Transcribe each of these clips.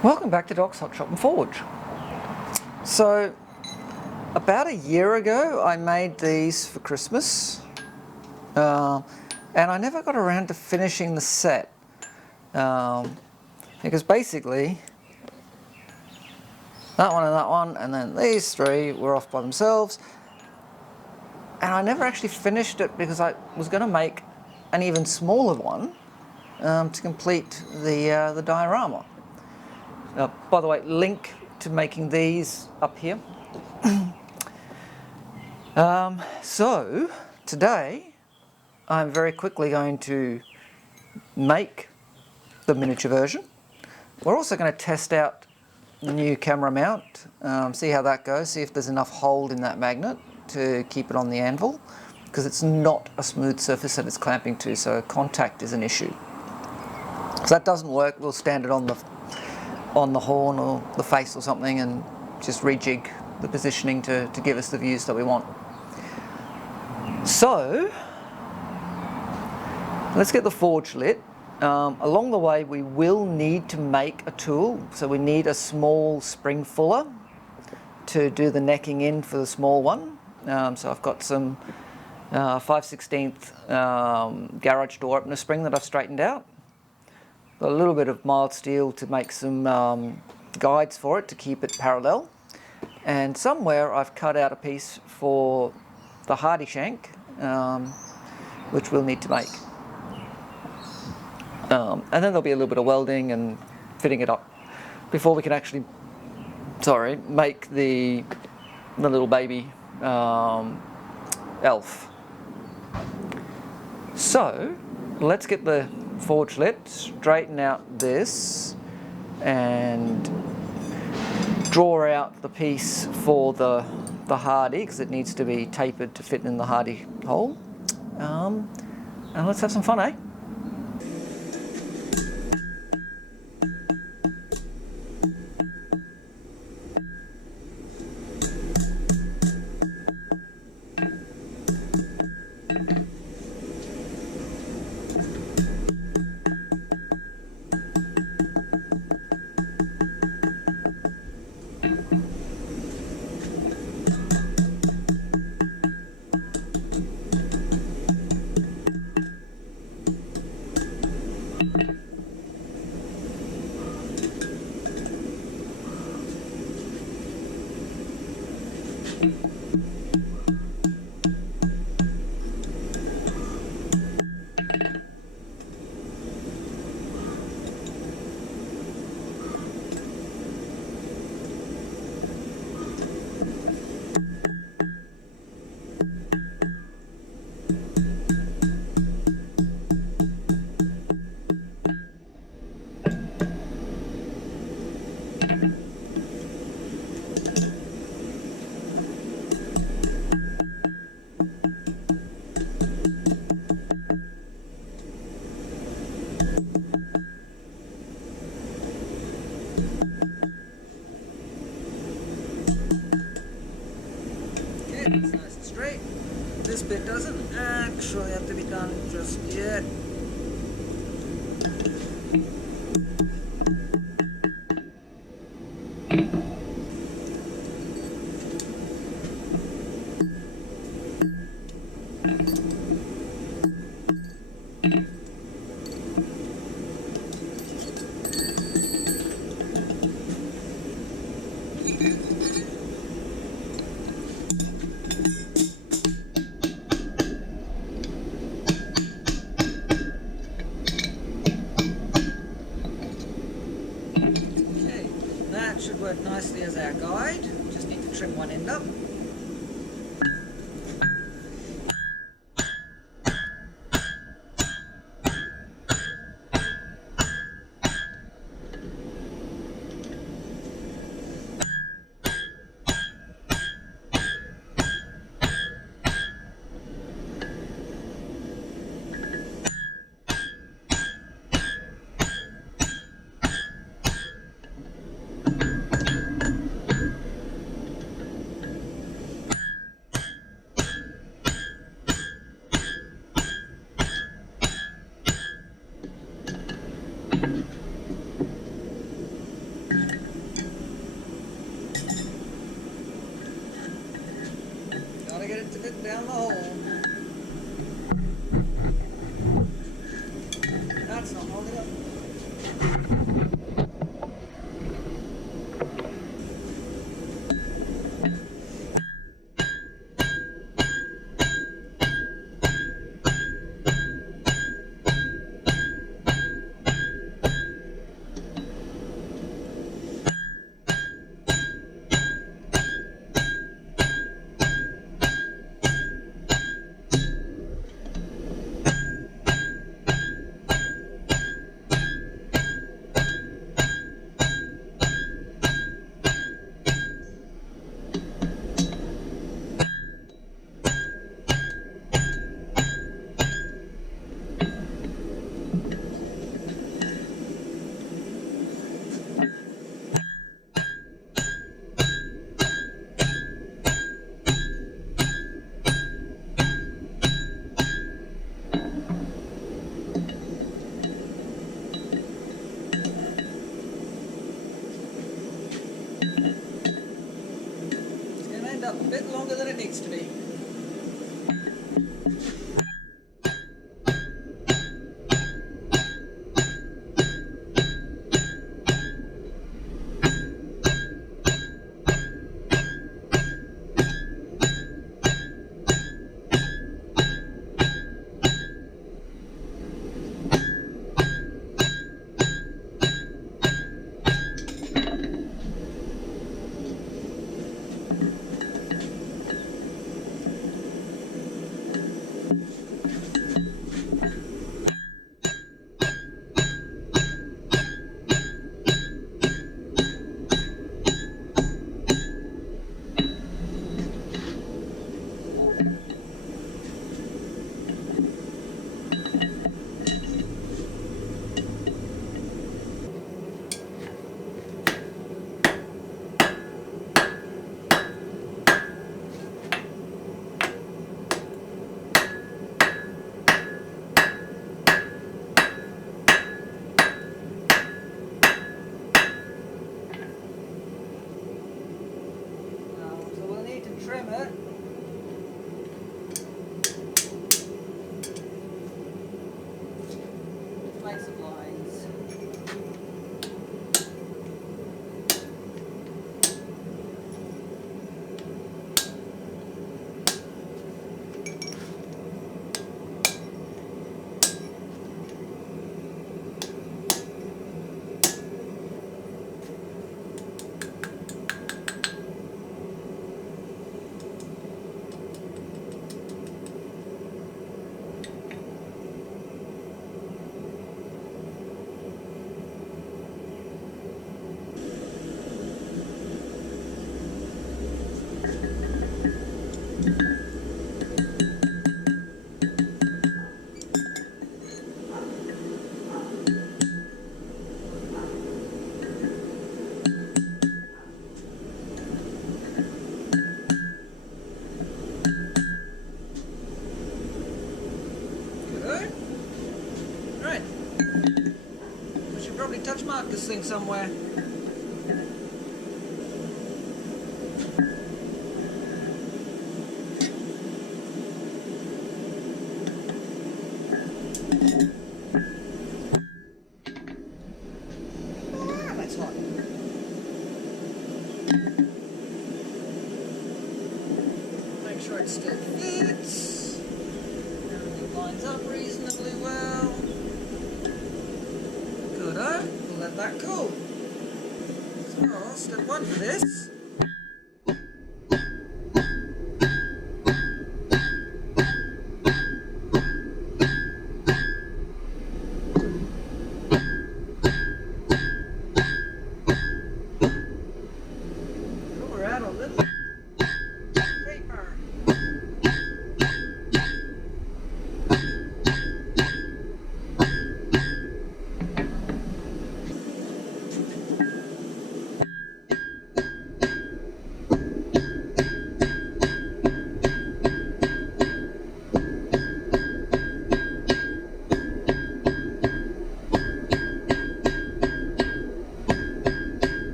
Welcome back to Doc's Hot Shop and Forge. So, about a year ago I made these for Christmas and I never got around to finishing the set because basically that one and then these three were off by themselves, and I never actually finished it because I was going to make an even smaller one to complete the diorama. By the way, link to making these up here. So today I'm very quickly going to make the miniature version. We're also going to test out the new camera mount, see how that goes, see if there's enough hold in that magnet to keep it on the anvil, because it's not a smooth surface that it's clamping to, so contact is an issue. If that doesn't work, we'll stand it on the horn or the face or something and just rejig the positioning to give us the views that we want. So let's get the forge lit. Along the way we will need to make a tool, so we need a small spring fuller to do the necking in for the small one. So I've got some 5/16 garage door opener spring that I've straightened out. Got a little bit of mild steel to make some guides for it to keep it parallel, and somewhere I've cut out a piece for the hardy shank, which we'll need to make. And then there'll be a little bit of welding and fitting it up before we can actually, make the little baby elf. So let's get the forge lit, straighten out this, and draw out the piece for the hardy, because it needs to be tapered to fit in the hardy hole. And let's have some fun, eh? It's nice and straight. This bit doesn't actually have to be done just yet. Should work nicely as our guide. Just need to trim one end up. down the hole. That's not holding up. A bit longer than it needs to be. Trim it. Make some lines. Right. We should probably touch mark this thing somewhere. That's hot. Make sure it still fits. Everything lines up reasonably well. Good-o. We'll let that cool. So, step one for this. We're out a little paper.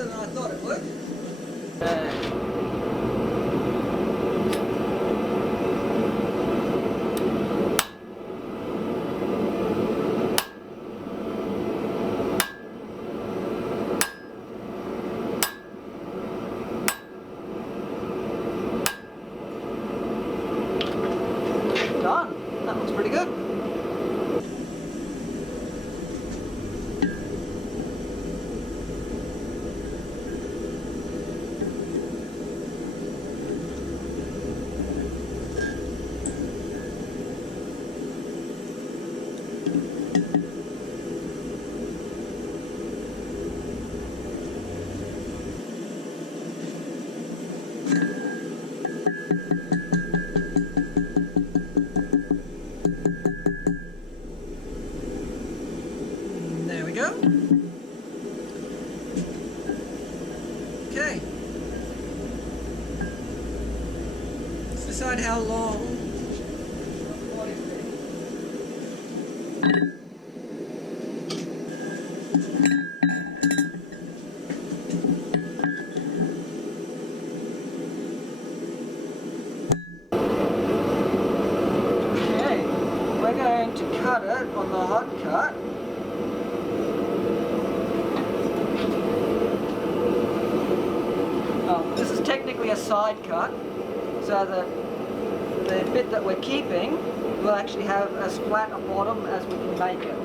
faster than I thought it would. Done. That looks pretty good. There we go. Okay. Let's decide how long. Okay, we're going to cut it on the hot cut. This is technically a side cut, so that the bit that we're keeping will actually have as flat a bottom as we can make it.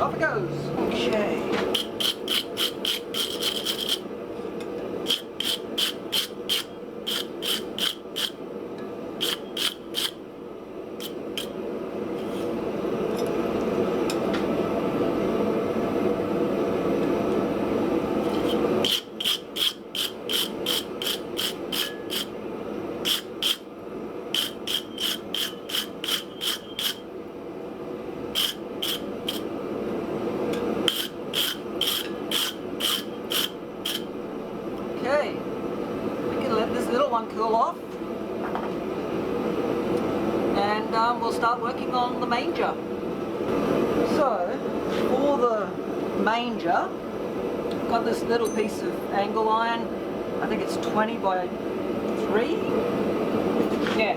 Off it goes. Okay. Okay, we can let this little one cool off, and we'll start working on the manger. So, for the manger, I've got this little piece of angle iron. I think it's 20 by 3. Yeah,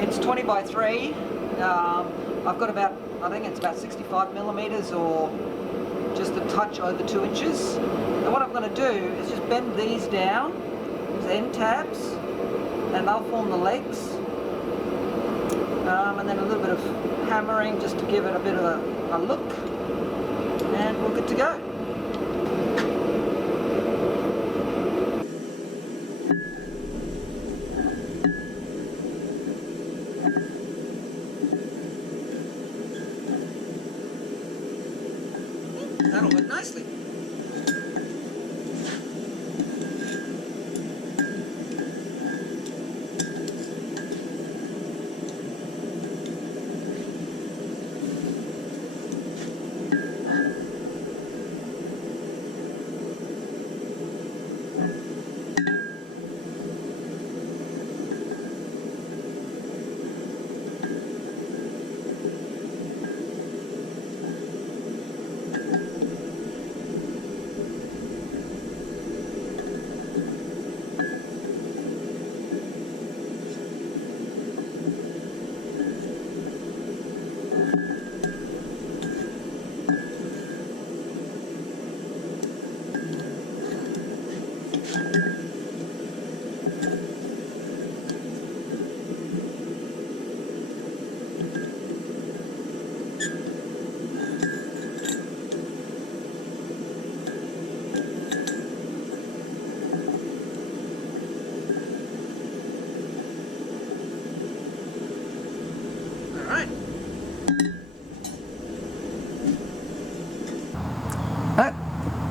it's 20 by 3. I've got about, I think it's about 65 millimeters or just a touch over 2 inches. And what I'm going to do is just bend these down to end tabs, and they'll form the legs. And then a little bit of hammering just to give it a bit of a look, and we're good to go. That'll work nicely.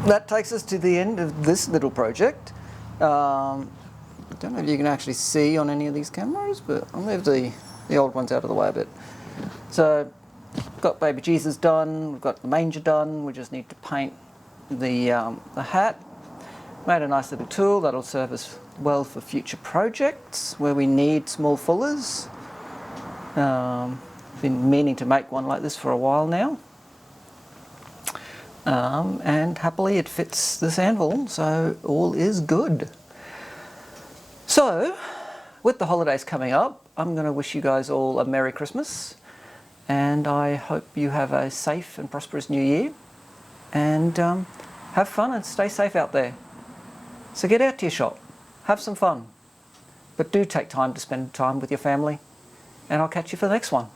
that takes us to the end of this little project. I don't know if you can actually see on any of these cameras, but I'll move the old ones out of the way a bit. So, got baby Jesus done, we've got the manger done, we just need to paint the hat. Made a nice little tool that'll serve us well for future projects where we need small fullers. Been meaning to make one like this for a while now. And happily it fits this anvil, so all is good. So, with the holidays coming up, I'm going to wish you guys all a Merry Christmas, and I hope you have a safe and prosperous New Year, and have fun and stay safe out there. So get out to your shop, have some fun, but do take time to spend time with your family, and I'll catch you for the next one.